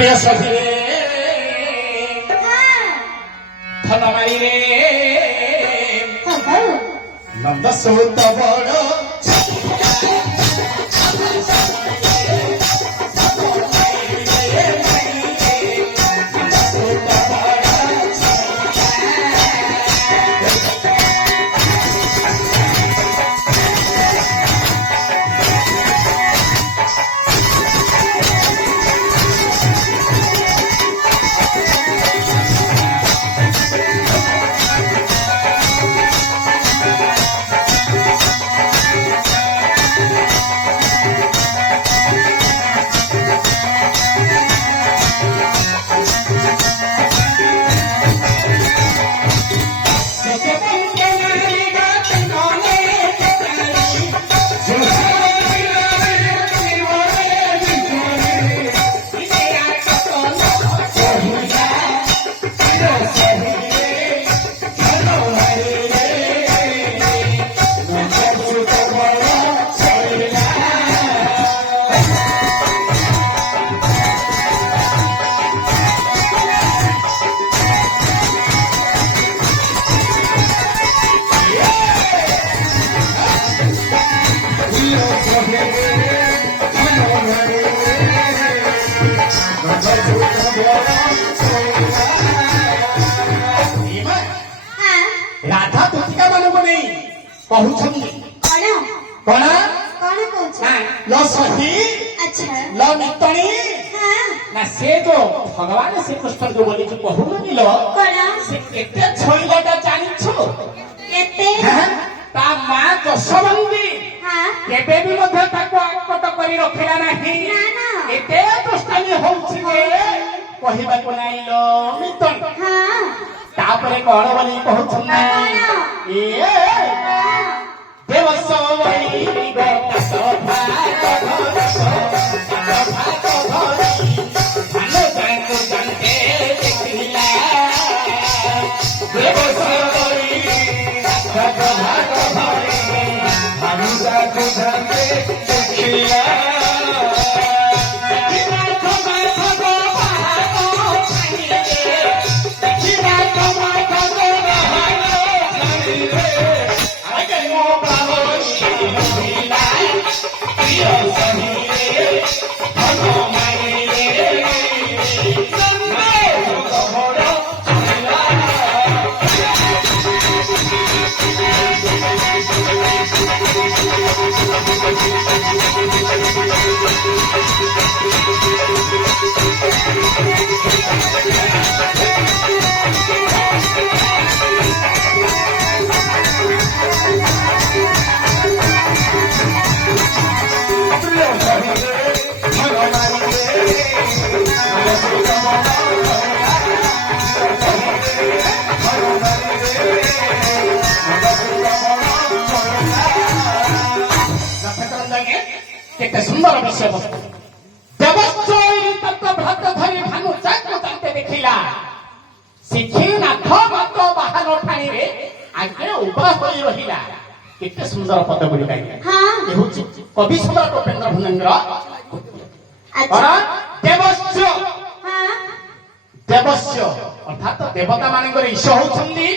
प्रिय सखी रे धनमाई रे नंद सूत बड़ राधा तुतिका मानक नहीं कहूछनी कौन लो सही लो मितणी ना से तो भगवान श्री कृष्ण को बोली कहूनी लो से केते छोइलाटा जानिछु केते ता मां दशबंदी केबे भी मध्य ताको आकट करी रखिला नाही एते दुष्टानी होउछि जे कहिबा को नाही लो मितण तापरे कौन बोली कहूछु ना ए देवस्व वही गत सभा भालो जानको जानते देखिला देवस्व वही गत भाग भरे भालो जानको जानते देखिला सुंदर विषय वस्तु देवस्वी तत्व भक्त धरी भानु चाको जानते देखिला शिखी नाथ मत बाहर ठाणी रे आगे उभा होई रहिला केते सुंदर पद गुडी गाइले हां होछि कवि सम्राट उपेंद्र भुनेन्द्र अच्छा देवस्व हां देवस्व अर्थात देवता मानकर ईश होछंदी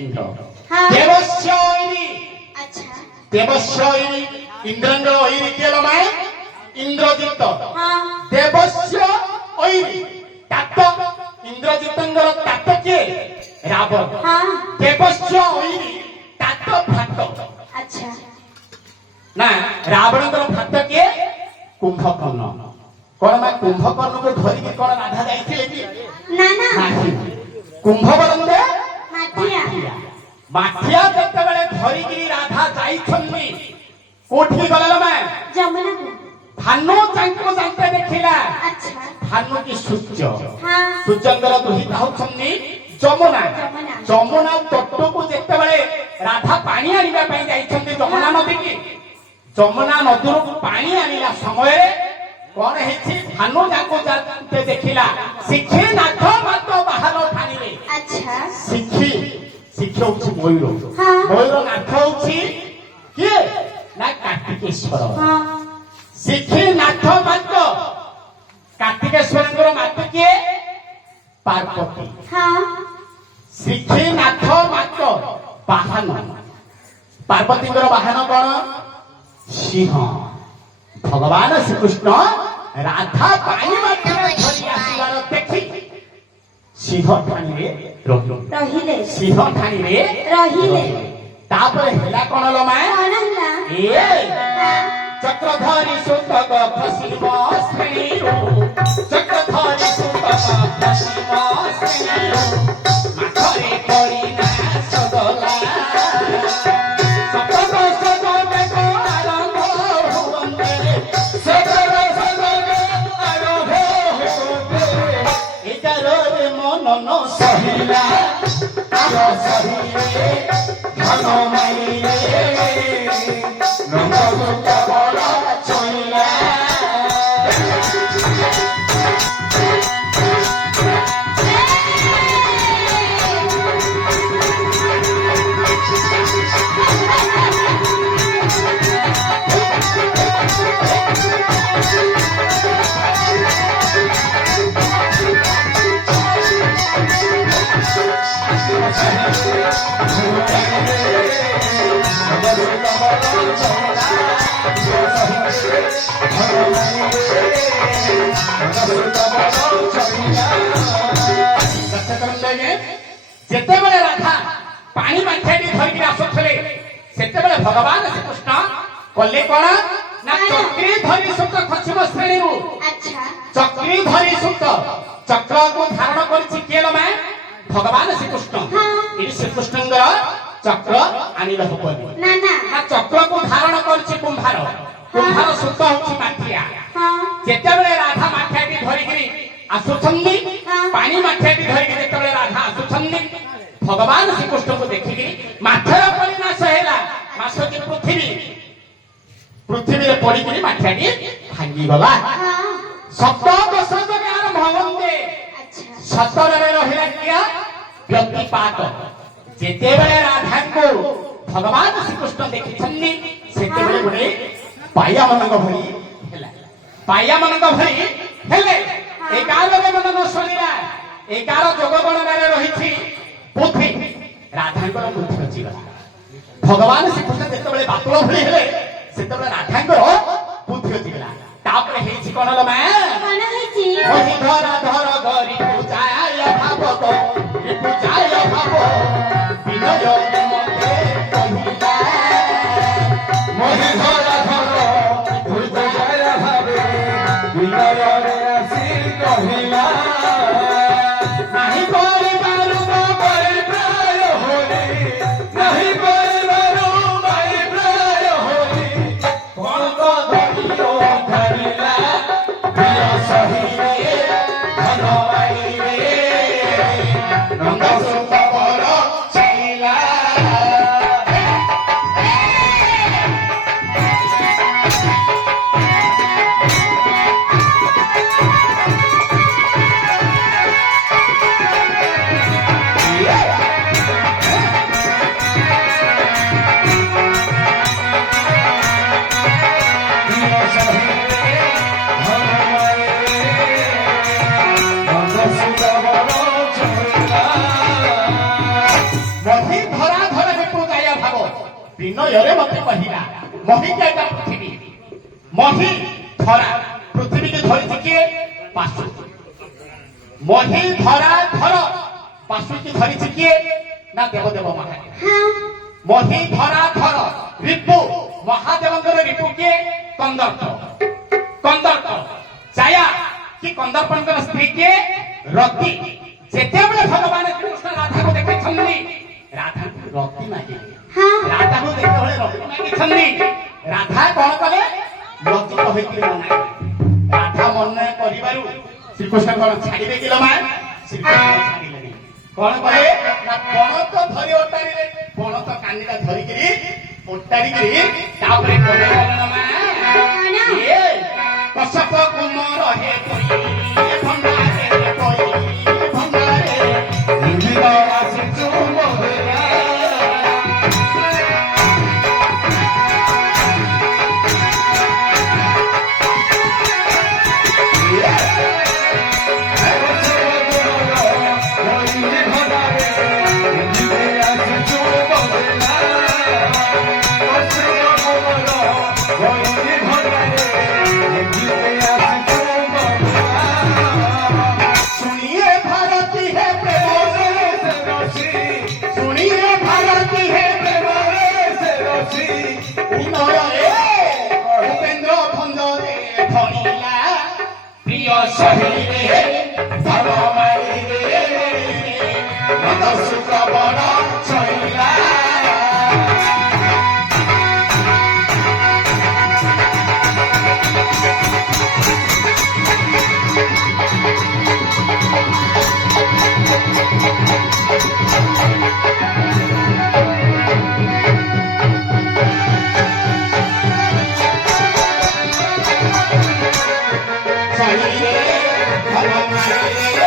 इंद्र हां देवस्वी अच्छा देवस्वी इंद्रंद्र ओइरी केलो माय इंद्रजित देवस्य ओइरी तात इंद्रजितंद्र तात के रावण देवस्य ओइरी तात भात अच्छा ना रावणंद्र भात के कुंभकर्ण कोन मा कुंभकर्ण को धरि के कोन राधा जाइथिले कि ना ना कुंभकर्ण माठिया जतबेले धरि की राधा जाइछन्नी कोठी गला मैं जमुना भानु चांको जानते देखिला अच्छा भानु की सूर्य हां सूर्यंगर दुहिता होछन्नी जमुना जमुना तट्टो को जेते बेले राधा पानी आनिबा पई जाइछन्ती जमुना नदी की जमुना नदी रो पानी आनिला समय कोन हेछि भानु चांको जानते देखिला शिखी नाथ मत बाहर ठानी रे अच्छा शिखी शिखी होछि मयूर मयूर नाथ होछि के ना कार्तिकेश्वर शिखी नाथ मात्र कार्तिकेश्वर କିଏ ପାର୍ବତୀ ଶ୍ରୀନାଥ ମାତ୍ର ବାହନ ପାର୍ବତୀଙ୍କର ବାହନ କଣ ସିଂହ ଭଗବାନ ଶ୍ରୀକୃଷ୍ଣ ରାଧା ପାଣି ମାଧ୍ୟମରେ ଧରି ଆସିବାର ଦେଖି ସିଂହ ଠାଣିରେ ରହିଲେ ସିଂହ ଠାଣିରେ ରହିଲେ ତାପରେ ହେଲା କଣ ଲ ମା ଚକ୍ରଧରି ସୁତକ ଖସିବ ଶ୍ରେଣୀରୁ ଚକ୍ରଧରି ସୁତକ ଖସିବ ଶ୍ରେଣୀରୁ ମାଥରେ କରିନା ସଦଲା ସତକ ସଦବେକ ଆରମ୍ଭ ହୁଅନ୍ତେ ସତକ ସଦବେକ ଆରମ୍ଭ ହୁଅନ୍ତେ ଏଗାରରେ ମନ ନ ସହିଲା ଆର ସହିଲେ ଧନ ମାଇଲେ ନନ୍ଦସୁତ ବଳ ଛୁଇଁଲା ଯେତେବେଳେ ରାଧା ପାଣି ମାଠିଆଟି ଧରିକି ଆସୁଥିଲେ ସେତେବେଳେ ଭଗବାନ ଶ୍ରୀକୃଷ୍ଣ କଲେ କଣ ନା ଚକ୍ରୀ ଧରି ସୁତ ଖସିବ ଶ୍ରେଣୀରୁ ଚକ୍ରୀ ଧରି ସୁତ ଚକ୍ରକୁ ଧାରଣ କରିଛି କିଏ ମା ଭଗବାନ ଶ୍ରୀକୃଷ୍ଣ ଏଇ ଶ୍ରୀକୃଷ୍ଣଙ୍କର ଚକ୍ର ଆଣିଲେ ହବନି ନା ଚକ୍ରକୁ ଧାରଣ କରିଛି କୁମ୍ଭାର କୁମ୍ଭାର ସୁତ ହଉଛି ମାଠିଆ ଯେତେବେଳେ ରାଧା ମାଠିଆଟି ଧରିକିରି ଆସୁଛନ୍ତି ପାଣି ମାଠିଆଟି ଧରିକି ଯେତେବେଳେ ରାଧା ଆସୁଛନ୍ତି ଭଗବାନ ଶ୍ରୀକୃଷ୍ଣଙ୍କୁ ଦେଖିକିରି ମାଠର ପରିନାଶ ହେଲା ମାସଟି ପୃଥିବୀରେ ପଡିକିରି ମାଠିଆଟି ଭାଙ୍ଗିଗଲା ସତ ଦୋଷ ଯୋଗେ ଆରମ୍ଭ ହୁଅନ୍ତେ ସତରରେ ରହିଲା କିଏ ବ୍ୟକ୍ତିପାତ ଯେତେବେଳେ ରାଧାଙ୍କୁ ଭଗବାନ ଶ୍ରୀକୃଷ୍ଣ ଦେଖିଛନ୍ତି ସେତେବେଳେ ଗୋଟେ ପାଇଆମାନଙ୍କ ଭଳି ହେଲା ପାଇଆମାନଙ୍କ ଭଳି ହେଲେ 11 ମନନ ଶରୀରା 11 ଯୋଗ ଗଣନାରେ ରହିଛି ବୁଦ୍ଧି ରାଧାଙ୍କର ବୁଦ୍ଧି ଅଚିଗଲା ଭଗବାନ ଶ୍ରୀକୃଷ୍ଣ ଯେତେବେଳେ ବାତୁଳ ଭଳି ହେଲେ ସେତେବେଳେ ରାଧାଙ୍କର ବୁଦ୍ଧି ଅଚିଗଲା ତାପରେ ହେଇଛି କଣ ଲ ମା ଧର ଧର ଗରି ପୂଜାୟ ଭାବ ପୂଜାୟ ଭାବ ବିନୟ ମତେ କହିଲା ମୋହି ଧର ଧର ପୂଜାୟ ଭାବେ ବିନୟରେ ଆସି କହିଲା ନାହିଁ କରିବାରୁ ପରିପ୍ରାୟ ହୋଇ ନାହିଁ କରିବାରୁ ପରିପ୍ରାୟ ହୋଇ କଣ ତ ଧରିଓ ଧରିଲା ପ୍ରିୟ ସହିଲେ ଧନ ମାଇଲେ ନନ୍ଦସୁତ ବଳ ଛାଇଲା ବିନୟରେ ମତେ କହିଲା ମହି ଜାଗା ପୃଥିବୀ ମହି ଧରା ପୃଥିବୀକି ଧରିଛି କିଏ ବାସୁ ମହି ଧରା ଧର ବାସୁକି ଧରିଛି କିଏ ନା ଦେବଦେବ ମହାଦେବ ମହି ଧରା ଧର ରିପୁ ମହାଦେବଙ୍କର ରିପୁ କିଏ କନ୍ଦର୍ପ ଛାୟା କି କନ୍ଦର୍ପଙ୍କର ସ୍ତ୍ରୀ କିଏ ରତି ଯେତେବେଳେ ଭଗବାନ ଶ୍ରୀକୃଷ୍ଣ ରାଧାକୁ ଦେଖିଛନ୍ତି ରାଧାକୁ ରତି ମାଗିଲେ ରାଧାକୁ ଯେତେବେଳେ ରତି ମାଗିଛନ୍ତି ରାଧା କଣ କଲେ ଲଜ୍ଜିତ ହୋଇକି ମନା କଲେ ରାଧା ମନା କରିବାରୁ ଶ୍ରୀକୃଷ୍ଣ କଣ ଛାଡ଼ିବେ କି ମା ଶ୍ରୀକୃଷ୍ଣ ଛାଡ଼ିଲେନି କଣ କଲେ ନା ପଣତ ଧରି ଓଟାରିଲେ ପଣତ କାନିଟା ଧରିକିରି ଓଟାରିକିରି ତାପରେ କଲେ ମା କଶପ କୁମର ହେ କୋଇ ଭଣ୍ଡାରେ କୋଇ ଭଣ୍ଡାରେ ଆସିଛୁ ମୋହରା চহিরে ধর্ম মারিরে নন্দ শুক্র বড় চইলা চহিরে ধর্ম মারিরে